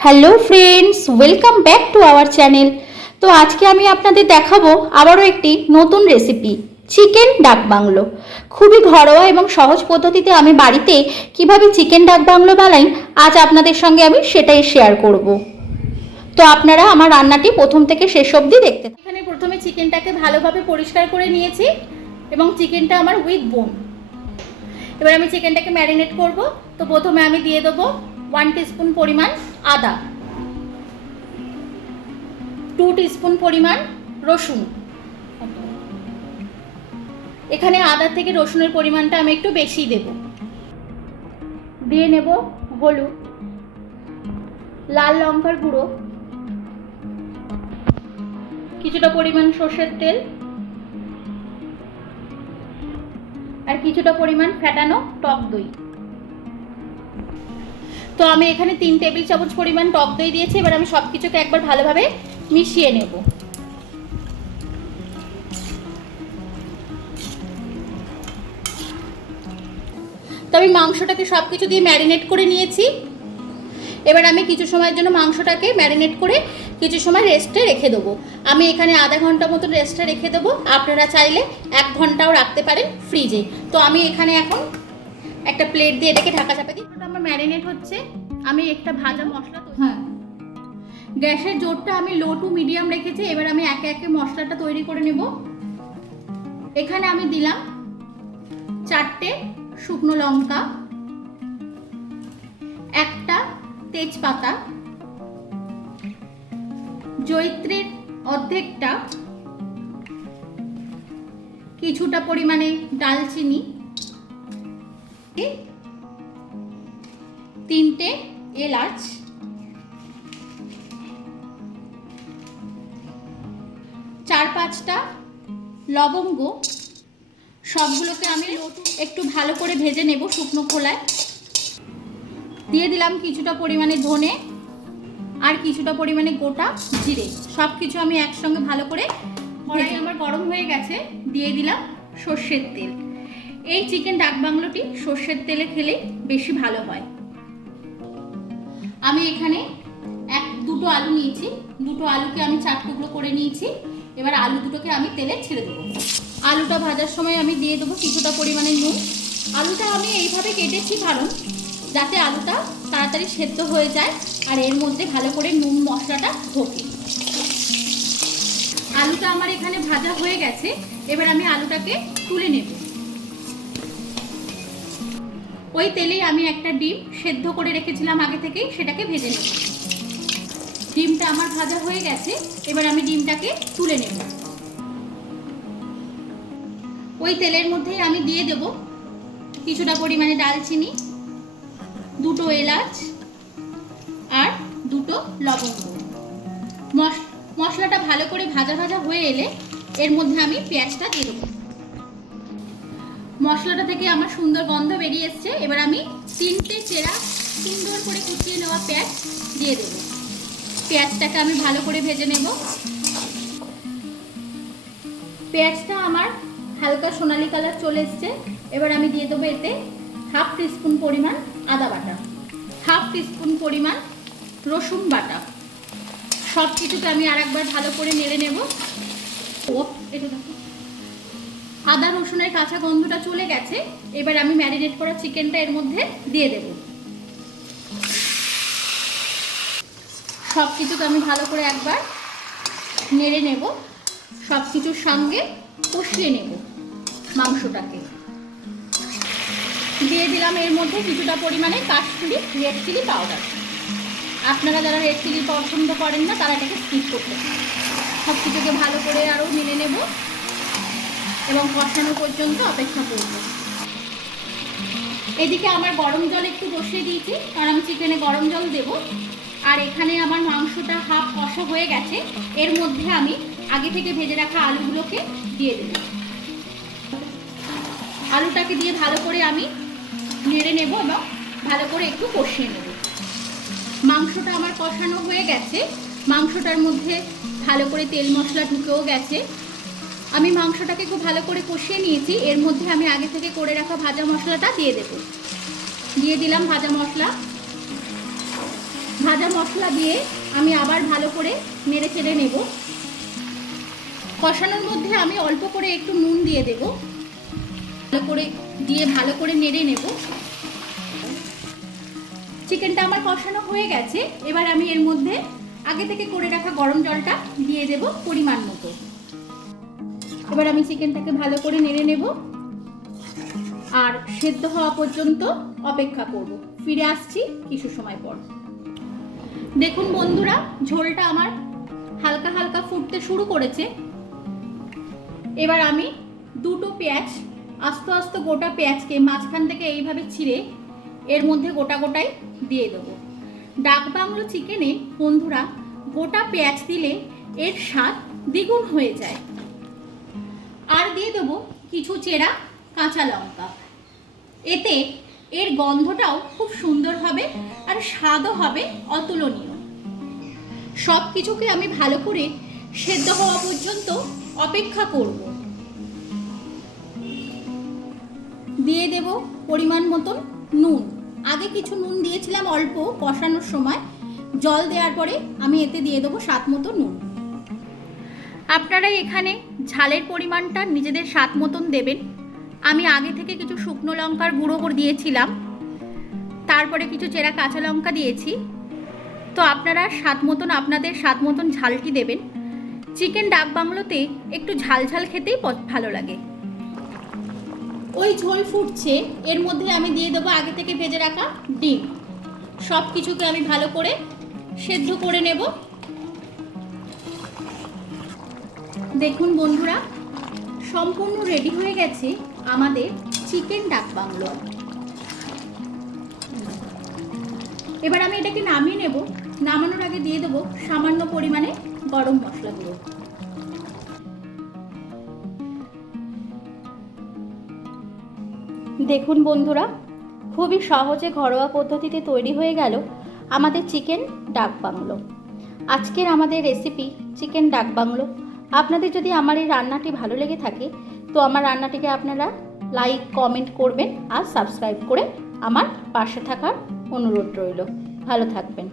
Hello friends, welcome back to our channel. তো আজকে আমি আপনাদের দেখাবো আবারও একটি নতুন রেসিপি, চিকেন ডাক বাংলো। খুবই ঘরোয়া এবং সহজ পদ্ধতিতে আমি বাড়িতে কিভাবে চিকেন ডাক বাংলো বানাই আজ আপনাদের সঙ্গে আমি সেটাই শেয়ার করব। তো আপনারা আমার রান্নাটি প্রথম থেকে শেষ অবধি দেখতে থাকুন। এখানে প্রথমে চিকেনটাকে ভালোভাবে পরিষ্কার করে নিয়েছি এবং চিকেনটা আমার উইথ বোন। এবার আমি চিকেনটাকে ম্যারিনেট করব। তো প্রথমে আমি দিয়ে দেবো 1 টিস্পুন পরিমাণ আদা, 2 টিস্পুন পরিমাণ রসুন। এখানে আদা থেকে রসুনের পরিমাণটা আমি একটু বেশি দেব। দিয়ে নেব হলুদ, লাল লঙ্কার গুঁড়ো, কিছুটা পরিমাণ সর্ষের তেল আর কিছুটা পরিমাণ ফ্যাটানো টক দই। তো আমি এখানে 3 টেবিল চামচ পরিমাণ টক দই দিয়েছি। এবার আমি সব কিছুকে একবার ভালোভাবে মিশিয়ে নেব। তো আমি মাংসটাকে সব কিছু দিয়ে ম্যারিনেট করে নিয়েছি। এবার আমি কিছু সময়ের জন্য মাংসটাকে ম্যারিনেট করে কিছু সময় রেস্টে রেখে দেবো। আমি এখানে আধা ঘন্টা মতো রেস্টে রেখে দেবো। আপনারা চাইলে 1 ঘন্টাও রাখতে পারেন ফ্রিজে। তো আমি এখানে এখন একটা প্লেট দিয়ে এটাকে ঢাকা চাপা দিই। আমার ম্যারিনেট হচ্ছে। আমি একটা ভাজা মশলা গ্যাসের জোরটা আমি লো টু মিডিয়াম রেখেছি। এবার আমি একে একে মশলাটা তৈরি করে নেব। এখানে আমি দিলাম 4টে শুকনো লঙ্কা, একটা তেজপাতা, জয়িত্রীর অর্ধেকটা, কিছুটা পরিমাণে দালচিনি, 3টে এলাচ, 4-5টা লবঙ্গ। সবগুলোকে আমি একটু ভালো করে ভেজে নেব শুকনো খোলায়। দিয়ে দিলাম কিছুটা পরিমাণে ধনে আর কিছুটা পরিমাণে গোটা জিরে। সব কিছু আমি একসঙ্গে ভালো করে, কড়াই আমার গরম হয়ে গেছে, দিয়ে দিলাম সর্ষের তেল। এই চিকেন ডাক বাংলোটি সর্ষের তেলে খেলে বেশি ভালো হয়। আমি এখানে দুটো আলু নিয়েছি। দুটো আলুকে আমি 4 টুকরো করে নিয়েছি। এবার আলু দুটোকে আমি তেলে ছেড়ে দেবো। আলুটা ভাজার সময় আমি দিয়ে দেবো কিছুটা পরিমাণে নুন। আলুটা আমি এইভাবে কেটেছি কারণ যাতে আলুটা তাড়াতাড়ি সেদ্ধ হয়ে যায় আর এর মধ্যে ভালো করে নুন মশলাটা ঢোকে। আলুটা আমার এখানে ভাজা হয়ে গেছে। এবার আমি আলুটাকে তুলে নেব। ওই তেলেই আমি একটা ডিম সেদ্ধ করে রেখেছিলাম আগে থেকেই, সেটাকে ভেজে নেব। ডিমটা আমার ভাজা হয়ে গেছে। এবার আমি ডিমটাকে তুলে নেব। ওই তেলের মধ্যেই আমি দিয়ে দেব কিছুটা পরিমাণে দালচিনি, 2টো এলাচ আর 2টো লবঙ্গ। মশলাটা ভালো করে ভাজা ভাজা হয়ে এলে এর মধ্যে আমি পেঁয়াজটা দিয়ে দেবো। মশলাটা থেকে আমার সুন্দর গন্ধ বেরিয়ে এসছে। এবার আমি 3টে চেরা সুন্দর করে কুচিয়ে নেওয়া পেঁয়াজ দিয়ে দেব। পেঁয়াজটাকে আমি ভালো করে ভেজে নেব। পেঁয়াজটা আমার হালকা সোনালি কালার চলে এসছে। এবার আমি দিয়ে দেবো এতে 1/2 টিস্পুন পরিমাণ আদা বাটা, 1/2 টিস্পুন পরিমাণ রসুন বাটা। সব কিছুকে আমি আরেকবার ভালো করে নেড়ে নেব। আদা রসুনের কাঁচা গন্ধটা চলে গেছে। এবার আমি ম্যারিনেট করা চিকেনটা এর মধ্যে দিয়ে দেব। সব কিছুকে আমি ভালো করে একবার নেড়ে নেব। সব কিছুর সঙ্গে কষিয়ে নেব মাংসটাকে। দিয়ে দিলাম এর মধ্যে কিছুটা পরিমাণে কাশ্মীরি রেড চিলি পাউডার। আপনারা যারা রেড চিলি পছন্দ করেন না তারা এটাকে স্কিপ করতে পারেন। সব কিছুকে ভালো করে আরও নেড়ে নেব এবং কষানো পর্যন্ত অপেক্ষা করব। এদিকে আমার গরম জল একটু বসিয়ে দিয়েছি কারণ আমি চিকেনে গরম জল দেব। আর এখানে আমার মাংসটা হাফ কষা হয়ে গেছে। এর মধ্যে আমি আগে থেকে ভেজে রাখা আলুগুলোকে দিয়ে দেব। আলুটাকে দিয়ে ভালো করে আমি নেড়ে নেব এবং ভালো করে একটু কষিয়ে নেব। মাংসটা আমার কষানো হয়ে গেছে। মাংসটার মধ্যে ভালো করে তেল মশলা ঢুকেও গেছে। আমি মাংসটাকে খুব ভালো করে কষিয়ে নিয়েছি। এর মধ্যে আমি আগে থেকে করে রাখা ভাজা মশলাটা দিয়ে দেব। দিয়ে দিলাম ভাজা মশলা। ভাজা মশলা দিয়ে আমি আবার ভালো করে নেড়ে চেড়ে নেব। কষানোর মধ্যে আমি অল্প করে একটু নুন দিয়ে দেব, ভালো করে নেড়ে নেব। চিকেনটা আমার কষানো হয়ে গেছে। এবার আমি এর মধ্যে আগে থেকে করে রাখা গরম জলটা দিয়ে দেব পরিমাণ মতো। এবার আমি চিকেনটাকে ভালো করে নেড়ে নেব আর সেদ্ধ হওয়া পর্যন্ত অপেক্ষা করব। ফিরে আসছি কিছু সময় পর। দেখুন বন্ধুরা, ঝোলটা আমার হালকা হালকা ফুটতে শুরু করেছে। এবার আমি দুটো পেঁয়াজ, আস্ত আস্ত গোটা পেঁয়াজকে মাঝখান থেকে এইভাবে ছিঁড়ে এর মধ্যে গোটা গোটাই দিয়ে দেবো। ডাক বাংলো চিকেনে বন্ধুরা গোটা পেঁয়াজ দিলে এর স্বাদ দ্বিগুণ হয়ে যায়। আর দিয়ে দেবো কিছু চেরা কাঁচা লঙ্কা। এতে এর গন্ধটাও খুব সুন্দর হবে আর স্বাদও হবে অতুলনীয়। সব কিছুকে আমি ভালো করে সেদ্ধ হওয়া পর্যন্ত অপেক্ষা করব। দিয়ে দেব পরিমাণ মতন নুন। আগে কিছু নুন দিয়েছিলাম অল্প কষানোর সময়, জল দেওয়ার পরে আমি এতে দিয়ে দেবো স্বাদ মতো নুন। আপনারা এখানে ঝালের পরিমাণটা নিজেদের স্বাদ মতন দেবেন। আমি আগে থেকে কিছু শুকনো লঙ্কার গুঁড়ো করে দিয়েছিলাম, তারপরে কিছু চেরা কাঁচা লঙ্কা দিয়েছি। তো আপনারা আপনাদের স্বাদ মতন ঝালটি দেবেন। চিকেন ডাক বাংলোতে একটু ঝাল ঝাল খেতেই ভালো লাগে। ওই ঝোল ফুটছে, এর মধ্যে আমি দিয়ে দেবো আগে থেকে ভেজে রাখা ডিম। সব কিছুকে আমি ভালো করে সেদ্ধ করে নেব। দেখুন বন্ধুরা, সম্পূর্ণ রেডি হয়ে গেছে আমাদের চিকেন ডাক বাংলো। এবার আমি এটাকে নামিয়ে নেব। নামানোর আগে দিয়ে দেবো সামান্য পরিমাণে গরম মশলা গুঁড়ো। দেখুন বন্ধুরা, খুবই সহজে ঘরোয়া পদ্ধতিতে তৈরি হয়ে গেল আমাদের চিকেন ডাক বাংলো। আজকের আমাদের রেসিপি চিকেন ডাক বাংলো। আপনাদের যদি আমার এই রান্নাটি ভালো লেগে থাকে তো আমার রান্নাটিকে আপনারা লাইক কমেন্ট করবেন আর সাবস্ক্রাইব করে আমার পাশে থাকার অনুরোধ রইল। ভালো থাকবেন।